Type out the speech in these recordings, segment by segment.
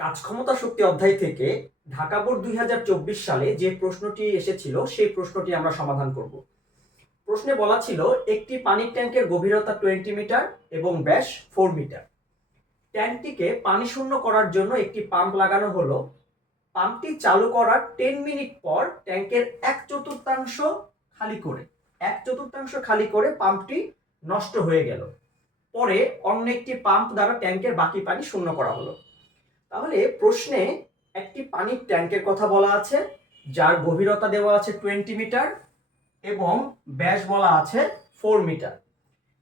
কাজ ক্ষমতা শক্তি অধ্যায় থেকে ঢাকা বোর্ড দুই হাজার চব্বিশ সালে যে প্রশ্নটি এসেছিল, সেই প্রশ্নটি আমরা সমাধান করব। প্রশ্নে বলা ছিল, একটি পানির ট্যাঙ্কের গভীরতা টোয়েন্টি মিটার এবং ব্যাস ফোর মিটার। ট্যাঙ্কটিকে পানি শূন্য করার জন্য একটি পাম্প লাগানো হলো। পাম্পটি চালু করার টেন মিনিট পর ট্যাঙ্কের এক চতুর্থাংশ খালি করে, এক চতুর্থাংশ খালি করে পাম্পটি নষ্ট হয়ে গেল। পরে অন্য একটি পাম্প দ্বারা ট্যাঙ্কের বাকি পানি শূন্য করা হলো। তাহলে প্রশ্নে একটি পানির ট্যাঙ্কের কথা বলা আছে, যার গভীরতা দেওয়া আছে টোয়েন্টি মিটার এবং ব্যাস বলা আছে ফোর মিটার।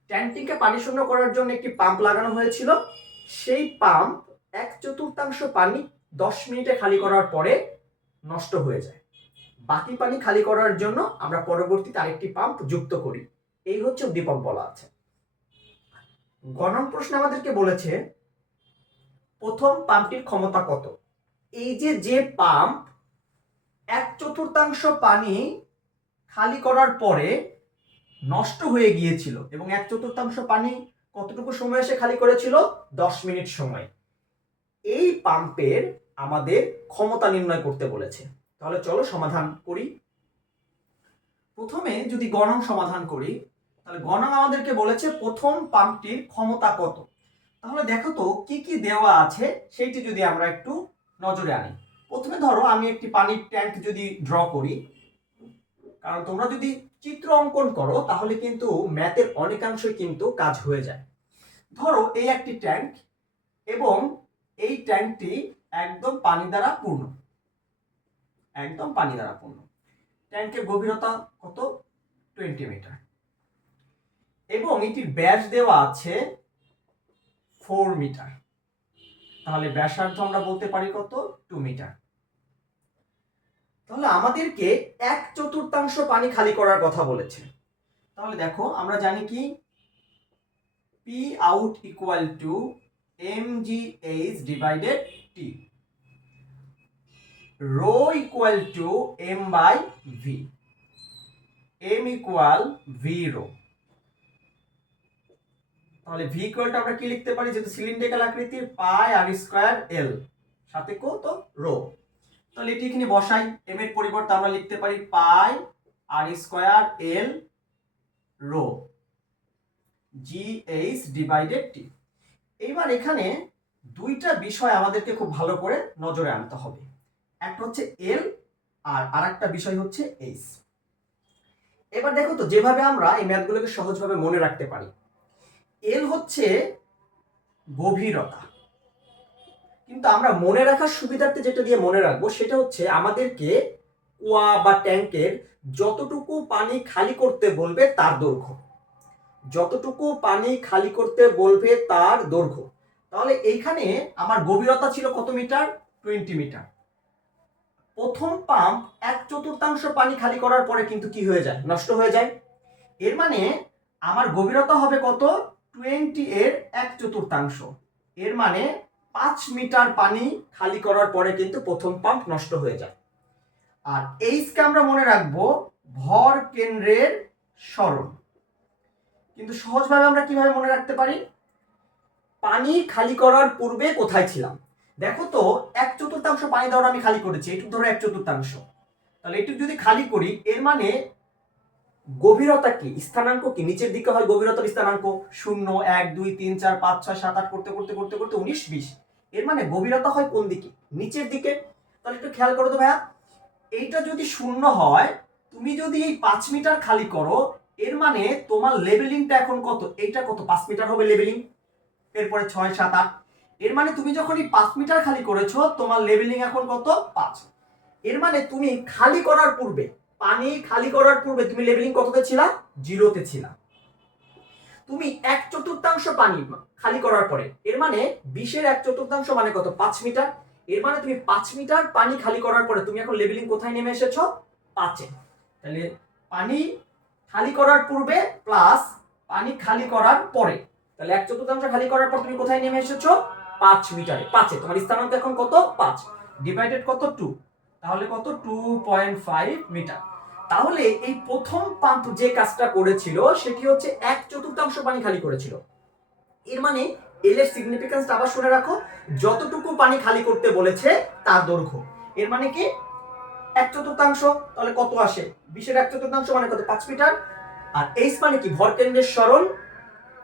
ট্যাঙ্কটিকে পানি শূন্য করার জন্য একটি পাম্প লাগানো হয়েছিল। সেই পাম্প এক চতুর্থাংশ পানি দশ মিনিটে খালি করার পরে নষ্ট হয়ে যায়। বাকি পানি খালি করার জন্য আমরা পরবর্তীতে আরেকটি পাম্প যুক্ত করি। এই হচ্ছে উদ্দীপক বলা আছে। গণন প্রশ্ন আমাদেরকে বলেছে প্রথম পাম্পটির ক্ষমতা কত? এই যে যে পাম্প এক চতুর্থাংশ পানি খালি করার পরে নষ্ট হয়ে গিয়েছিল এবং এক চতুর্থাংশ পানি কতটুকু সময় এসে খালি করেছিল? দশ মিনিট সময়। এই পাম্পের আমাদের ক্ষমতা নির্ণয় করতে বলেছে। তাহলে চলো সমাধান করি। প্রথমে যদি গণন সমাধান করি, তাহলে গণন আমাদেরকে বলেছে প্রথম পাম্পটির ক্ষমতা কত? তাহলে দেখো তো, কি কি দেওয়া আছে সেইটি যদি আমরা একটু নজরে আনি। প্রথমে ধরো, আমি একটি পানির ট্যাঙ্ক যদি ড্র করি, কারণ তোমরা যদি চিত্র অঙ্কন করো, তাহলে কিন্তু ম্যাথের অনেকাংশই কিন্তু কাজ হয়ে যায়। ধরো, এই একটি ট্যাঙ্ক এবং এই ট্যাঙ্কটি একদম পানি দ্বারা পূর্ণ। একদম পানি দ্বারা পূর্ণ। ট্যাঙ্কের গভীরতা কত? টোয়েন্টি মিটার এবং এটির ব্যাস দেওয়া আছে ফোর মিটার তাহলে ব্যাসার্ধ আমরা বলতে পারি কত? টু মিটার তাহলে আমাদেরকে এক চতুর্থাংশ পানি খালি করার কথা বলেছে। তাহলে দেখো, আমরা জানি কি? P out equal to M G H divided T rho equal to M by V M equal V rho তাহলে ভি ইকুয়ালটা আমরা কি লিখতে পারি? যেহেতু সিলিন্ড্রিক্যাল আকৃতির পাই আর স্কোয়ার এল সাথে কত? রো। তাহলে এটি এখানে বসাই। এম এর পরিবর্তে আমরা লিখতে পারি pi R square L rho. G H divided T এইবার এখানে দুইটা বিষয় আমাদেরকে খুব ভালো করে নজরে আনতে হবে। একটা হচ্ছে এল আর আরেকটা বিষয় হচ্ছে এইচ এবার দেখো তো, যেভাবে আমরা এই ম্যাথগুলোকে সহজভাবে মনে রাখতে পারি এল হচ্ছে গভীরতা। কিন্তু আমরা মনে রাখার সুবিধার্থে যেটা দিয়ে মনে রাখব, সেটা হচ্ছে আমাদেরকে কুয়া বা ট্যাঙ্কের যতটুকু পানি খালি করতে বলবে তার দৈর্ঘ্য। যতটুকু পানি খালি করতে বলবে তার দৈর্ঘ্য। তাহলে এইখানে আমার গভীরতা ছিল কত মিটার? Twenty meter. প্রথম পাম্প এক চতুর্থাংশ পানি খালি করার পরে কিন্তু কি হয়ে যায়? নষ্ট হয়ে যায়। এর মানে আমার গভীরতা হবে কত? টোয়েন্টি এর এক চতুর্থাংশ। এর মানে পাঁচ মিটার পানি খালি করার পরে কিন্তু প্রথম পাম্প নষ্ট হয়ে যায়। আর এইচকে আমরা মনে রাখব ভর কেন্দ্রের সরণ। কিন্তু সহজভাবে আমরা কীভাবে মনে রাখতে পারি? পানি খালি করার পূর্বে কোথায় ছিলাম? দেখো তো, এক চতুর্থাংশ পানি দেওয়ার আমি খালি করেছি, এটুকু ধরো এক চতুর্থাংশ। তাহলে এটুকু যদি খালি করি, এর মানে গভীরতা কি? স্থানাঙ্ক কি? নিচের দিকে হয় গভীরতার স্থানাঙ্ক। শূন্য, এক, দুই, তিন, চার, পাঁচ, ছয়, সাত, আট করতে করতে করতে করতে উনিশ, বিশ। এর মানে গভীরতা হয় কোন দিকে? নিচের দিকে। তাহলে একটু খেয়াল করো তো ভাইয়া। এইটা যদি শূন্য হয়, তুমি যদি এই পাঁচ মিটার খালি করো, এর মানে তোমার লেভেলিংটা এখন কত? এইটা কত? পাঁচ মিটার হবে লেভেলিং এরপরে ছয়, সাত, আট। এর মানে তুমি যখন এই পাঁচ মিটার খালি করেছ, তোমার লেভেলিং এখন কত? পাঁচ। এর মানে তুমি খালি করার পূর্বে পানি খালি করার পূর্বে তুমি লেভেলিং কততে ছিলা? জিরোতে ছিলা। তুমি এক চতুর্থাংশ পানি খালি করার পরে, এর মানে বিশের এক চতুর্থাংশ মানে কত? পাঁচ মিটার। এর মানে তুমি পাঁচ মিটার পানি খালি করার পরে তুমি এখন লেভেলিং কোথায় নেমে এসেছ? পাঁচে। তাহলে পানি খালি করার পূর্বে প্লাস পানি খালি করার পরে। তাহলে এক চতুর্থাংশ খালি করার পর তুমি কোথায় নেমে এসেছ? পাঁচ মিটারে। পাঁচে। তোমার স্থানাঙ্ক এখন কত? পাঁচ। ডিভাইডেড কত? টু তাহলে কত? Two point five meter. তাহলে এই প্রথম পাম্প যে কাজটা করেছিল, সেটি হচ্ছে এক চতুর্থাংশ পানি খালি করেছিল। এর মানে এল এর সিগনিফিকেন্সটা আবার শুনে রাখো, যতটুকু পানি খালি করতে বলেছে, তার দৈর্ঘ্য। এর মানে কি? এক চতুর্থাংশ, তাহলে কত আসে? বিশের এক চতুর্থাংশ মানে কত? পাঁচ মিটার। আর এইচ মানে কি? ভর কেন্দ্রের সরণ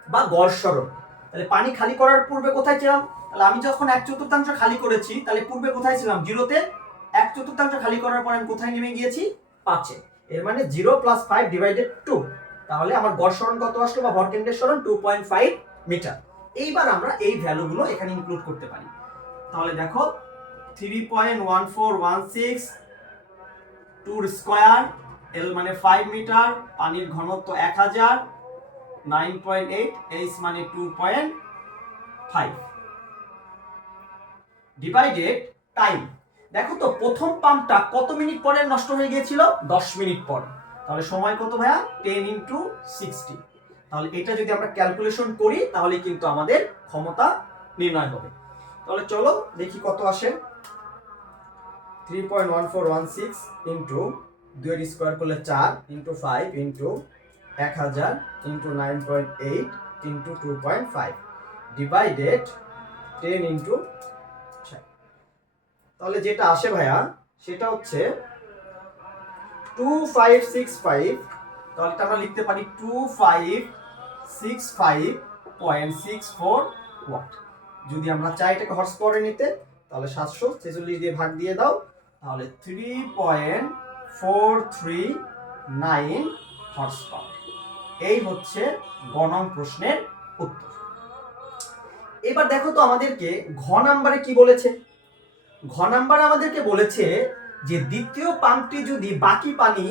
বা গড় সরণ। তাহলে পানি খালি করার পূর্বে কোথায় ছিলাম? তাহলে আমি যখন এক চতুর্থাংশ খালি করেছি, তাহলে পূর্বে কোথায় ছিলাম? জিরোতে। এক চতুর্থাংশ খালি করার পর আমি কোথায় নেমে গিয়েছি? পাঁচে। এর মানে zero plus five divided two তাহলে আমার গড় সরণ কত আসলো বা ভরকেন্দ্রের সরণ? টু পয়েন্ট ফাইভ মিটার এইবার আমরা এই ভ্যালুগুলো এখানে ইনক্লুড করতে পারি। তাহলে দেখো three point one four one six টুর স্কোয়ার এল মানে ফাইভ মিটার পানির ঘনত্ব এক হাজার নাইন পয়েন্ট এইট এইচ মানে two point five divided time দেখো তো, প্রথম পাম্পটা কত মিনিট পরে নষ্ট হয়ে গিয়েছিল? দশ মিনিট পর। তাহলে সময় কত ভাইয়া? Ten into sixty. তাহলে এটা যদি আমরা ক্যালকুলেশন করি, তাহলে কিন্তু আমাদের ক্ষমতা নির্ণয় হবে। তাহলে চলো দেখি কত আসে। Three point one four one six into দুয়ের স্কোয়ার করলে চার, ইন্টু ফাইভ, ইন্টু এক হাজার, into nine point eight, into two point five. Divided ten into তাহলে যেটা আসে ভাইয়া, সেটা হচ্ছে টু ফাইভ সিক্স ফাইভ তাহলে আমরা লিখতে পারি two five six five point six four watt যদি আমরা চাই এটাকে হর্স পাওয়ারে নিতে, তাহলে সাতশো ছেচল্লিশ দিয়ে ভাগ দিয়ে দাও, তাহলে three point four three nine horse power এই হচ্ছে গণং প্রশ্নের উত্তর। এবার দেখো তো আমাদেরকে ঘ নাম্বারে কি বলেছে? ঘ নাম্বার আমাদেরকে বলেছে যে দ্বিতীয় পাম্পটি যদি বাকি পানি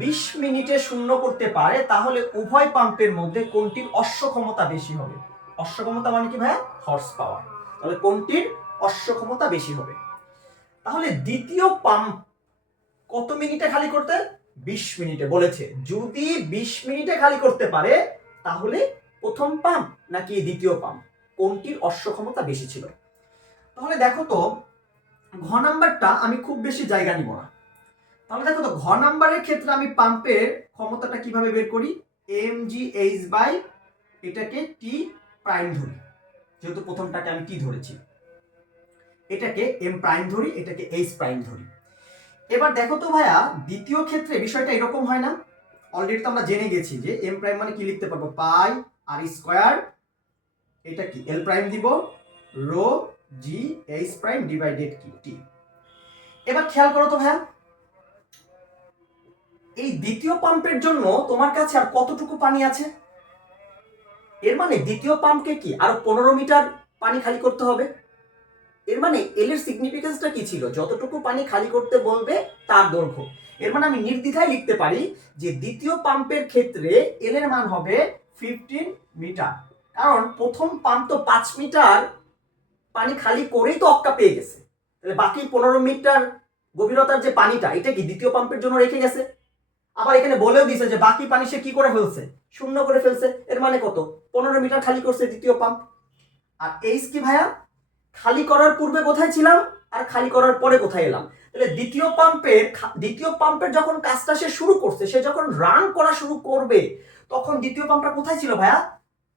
বিশ মিনিটে শূন্য করতে পারে, তাহলে উভয় পাম্পের মধ্যে কোনটির অশ্ব ক্ষমতা বেশি হবে? অশ্ব ক্ষমতা মানে কি ভাইয়া হর্স পাওয়ার তাহলে কোনটির অশ্ব ক্ষমতা বেশি হবে? তাহলে দ্বিতীয় পাম্প কত মিনিটে খালি করতে? বিশ মিনিটে বলেছে। যদি বিশ মিনিটে খালি করতে পারে, তাহলে প্রথম পাম্প নাকি দ্বিতীয় পাম্প? কোনটির অশ্ব ক্ষমতা বেশি ছিল? তাহলে দেখো তো ঘ নাম্বারটা আমি খুব বেশি জায়গা নিব না। তাহলে দেখো তো, ঘ নাম্বারের ক্ষেত্রে আমি পাম্পের ক্ষমতাটা কীভাবে বের করি? এম জি এইচ বাই এটাকে টি প্রাইম ধরি। যেহেতু প্রথমটাকে আমি টি ধরেছি। এটাকে এম প্রাইম ধরি, এটাকে এইচ প্রাইম ধরি। এবার দেখো তো ভাইয়া, দ্বিতীয় ক্ষেত্রে বিষয়টা এরকম হয় না। অলরেডি তো আমরা জেনে গেছি যে এম প্রাইম মানে কি লিখতে পারব? পাই আর স্কোয়ার, এটা কি এল প্রাইম দিব? Rho G H prime divided কি টি এবার খেয়াল করো তো ভাইয়া। এই দ্বিতীয় পাম্পের জন্য তোমার কাছে আর কতটুকু পানি আছে? এর মানে দ্বিতীয় পাম্পকে কি আরও পনেরো মিটার পানি খালি করতে হবে? এর মানে এল এর সিগনিফিকেন্সটা কি ছিল? যতটুকু পানি খালি করতে বলবে তার দৈর্ঘ্য। এর মানে আমি নির্দ্বিধায় লিখতে পারি যে দ্বিতীয় পাম্পের ক্ষেত্রে এল এর মান হবে ফিফটিন মিটার। কারণ প্রথম পাম্প তো পাঁচ মিটার পানি খালি করেই তো অক্কা পেয়ে গেছে। তাহলে বাকি পনেরো মিটার গভীরতার যে পানিটা, এটা কি দ্বিতীয় পাম্পের জন্য রেখে গেছে? আবার এখানে বলেও দিছে যে বাকি পানি সে কি করে ফেলছে? শূন্য করে ফেলছে, এর মানে কত? পনেরো মিটার খালি করছে দ্বিতীয় পাম্প। আর এইচ কি ভাইয়া? খালি করার পূর্বে কোথায় ছিলাম আর খালি করার পরে কোথায় এলাম? তাহলে দ্বিতীয় পাম্পের দ্বিতীয় পাম্পের যখন কাজটা সে শুরু করছে, সে যখন রান করা শুরু করবে, তখন দ্বিতীয় পাম্পটা কোথায় ছিল ভাইয়া?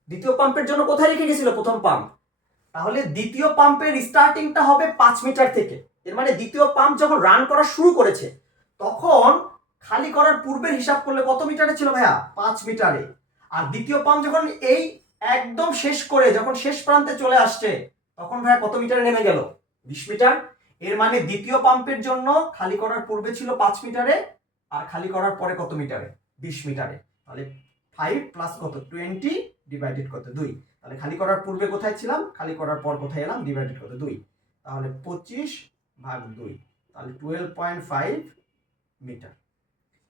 দ্বিতীয় পাম্পের জন্য কোথায় রেখে গেছিল প্রথম পাম্প? তাহলে দ্বিতীয় পাম্পের স্টার্টিংটা হবে পাঁচ মিটার থেকে। এর মানে দ্বিতীয় পাম্প যখন রান করা শুরু করেছে, তখন খালি করার পূর্বের হিসাব করলে কত মিটারে ছিল ভাইয়া? পাঁচ মিটারে। আর দ্বিতীয় পাম্প যখন এই একদম শেষ করে, যখন শেষ প্রান্তে চলে আসছে, তখন ভাইয়া কত মিটারে নেমে গেল? বিশ মিটার। এর মানে দ্বিতীয় পাম্পের জন্য খালি করার পূর্বে ছিল পাঁচ মিটারে, আর খালি করার পরে কত মিটারে? বিশ মিটারে। তাহলে ফাইভ প্লাস কত? টোয়েন্টি ডিভাইডেড কত দুই। তাহলে খালি করার পূর্বে কোথায় ছিলাম? খালি করার পর কোথায় এলাম? ডিভাইডেড কত দুই। তাহলে পঁচিশ ভাগ দুই। তাহলে টুয়েলভ পয়েন্ট ফাইভ মিটার।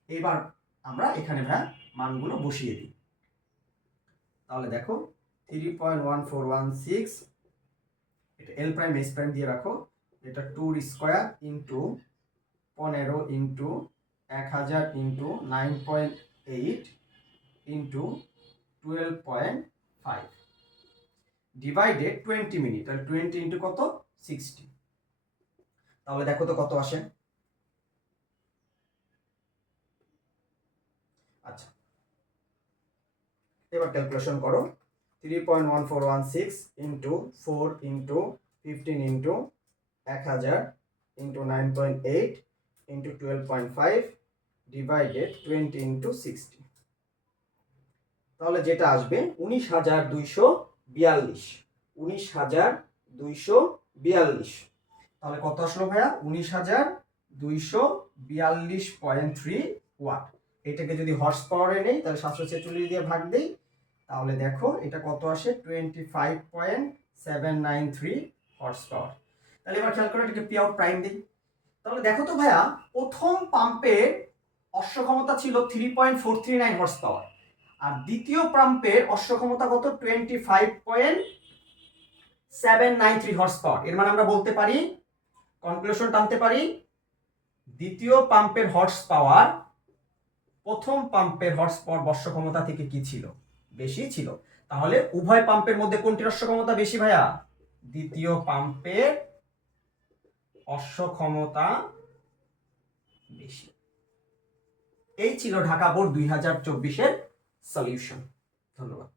এবার আমরা এখানে ভাইয়া মানগুলো বসিয়ে দিই। তাহলে দেখো three point one four one six এটা এল প্রাইম এস প্রাইম দিয়ে রাখো। এটা টুর স্কোয়ার ইন্টু পনেরো ইন্টু এক হাজার into nine point eight into twelve point five divided twenty minute তাহলে টোয়েন্টি ইন্টু কত? সিক্সটি তাহলে দেখো তো কত আসে? আচ্ছা। এবার ক্যালকুলেশন করো। Three point one four one six into four into fifteen into এক হাজার into nine point eight into twelve point five divided twenty into sixty তাহলে যেটা আসবে, উনিশ হাজার দুইশো বিয়াল্লিশ। উনিশ হাজার দুইশো বিয়াল্লিশ। তাহলে কত আসলো ভাইয়া? উনিশ হাজার দুইশো বিয়াল্লিশ পয়েন্ট থ্রি ওয়াট এটাকে যদি হর্স পাওয়ারে নেই, তাহলে সাতশো ছেচল্লিশ দিয়ে ভাগ দেই। তাহলে দেখো, এটা কত আসে? Twenty five point seven nine three horse power তাহলে এবার খেয়াল করে, এটাকে পি আউট প্রাইম দিই। তাহলে দেখো তো ভাইয়া, প্রথম পাম্পের অশ্ব ক্ষমতা ছিল three point four three nine horse power আর দ্বিতীয় পাম্পের অশ্ব ক্ষমতা কত? Twenty five point seven nine three horse power এর মানে আমরা বলতে পারি কনক্লুশন টানতে পারি, দ্বিতীয় পাম্পের হর্স পাওয়ার প্রথম পাম্পের হর্স পাওয়ার বর্ষ ক্ষমতা থেকে কি ছিল? বেশি ছিল। তাহলে উভয় পাম্পের মধ্যে কোনটির অশ্ব ক্ষমতা বেশি ভাইয়া? দ্বিতীয় পাম্পের অশ্ব ক্ষমতা বেশি। এই ছিল ঢাকা বোর্ড দুই হাজার চব্বিশের সলিউশন ধন্যবাদ।